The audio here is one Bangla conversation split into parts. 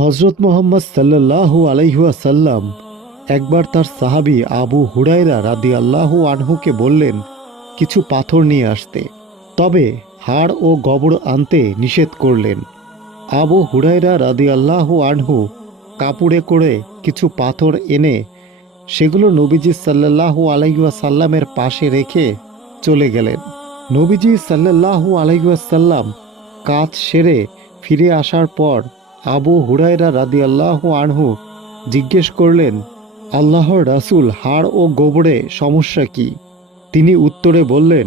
হজরত মুহাম্মদ সাল্লাল্লাহু আলাইহি ওয়াসাল্লাম একবার তার সাহাবী আবু হুরায়রা রাদিয়াল্লাহু আনহুকে বললেন কিছু পাথর নিয়ে আসতে, তবে হাড় ও গোবর আনতে নিষেধ করলেন। আবু হুরায়রা রাদিয়াল্লাহু আনহু কাপড়ে করে কিছু পাথর এনে সেগুলো নবীজি সাল্লাল্লাহু আলাইহি ওয়াসাল্লামের পাশে রেখে চলে গেলেন। নবীজি সাল্লাল্লাহু আলাইহি ওয়াসাল্লাম কাজ সেরে ফিরে আসার পর আবু হুরায়রা রাদিয়াল্লাহু আনহু জিজ্ঞেস করলেন, আল্লাহর রাসূল, হাড় ও গোবরে সমস্যা কি? তিনি উত্তরে বললেন,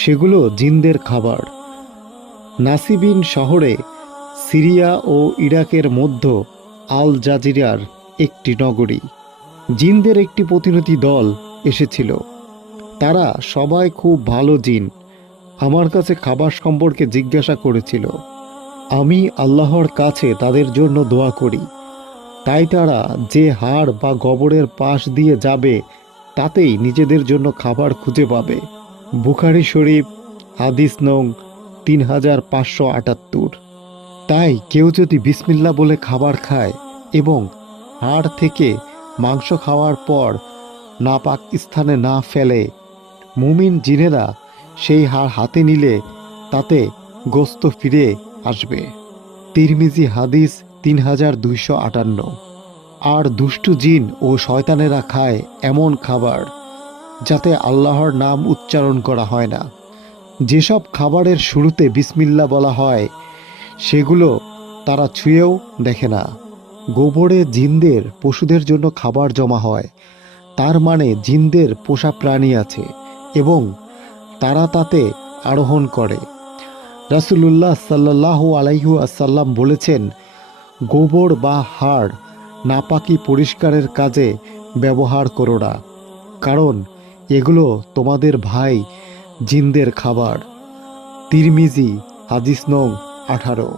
সেগুলো জিনদের খাবার। নাসিবিন শহরে সিরিয়া ও ইরাকের মধ্য আল জাজিরার একটি নগরী। জিনদের একটি প্রতিনিধি দল এসেছিল। তারা সবাই খুব ভালো জিন। আমার কাছে খাবার সম্পর্কে জিজ্ঞাসা করেছিল। আমি আল্লাহর কাছে তাদের জন্য দোয়া করি, তাই তারা যে হাড় বা গোবরের পাশ দিয়ে যাবে তাতেই নিজেদের জন্য খাবার খুঁজে পাবে। বুখারী শরীফ, হাদিস নং 3578। তাই কেউ যদি বিসমিল্লাহ বলে খাবার খায় এবং হাড় থেকে মাংস খাওয়ার পর নাপাক স্থানে না ফেলে, মুমিন জিনেরা সেই হাড় হাতে নিলে তাতে গোস্ত ফিরে আসবে। তিরমিজি হাদিস 3258। আর দুষ্টু জিন ও শয়তানেরা খায় এমন খাবার যাতে আল্লাহর নাম উচ্চারণ করা হয় না। যেসব খাবারের শুরুতে বিসমিল্লাহ বলা হয় সেগুলো তারা ছুঁয়েও দেখে না। গোবরে জিনদের পশুদের জন্য খাবার জমা হয়, তার মানে জিনদের পোষা প্রাণী আছে এবং তারা তাতে আরোহণ করে। রাসূলুল্লাহ সাল্লাল্লাহু আলাইহি ওয়াসাল্লাম বলেছেন, গোবর বা হাড় নাপাকি পরিষ্কারের কাজে ব্যবহার করো না, কারণ এগুলো তোমাদের ভাই জিনদের খাবার। তিরমিজি হাদিস নং 18।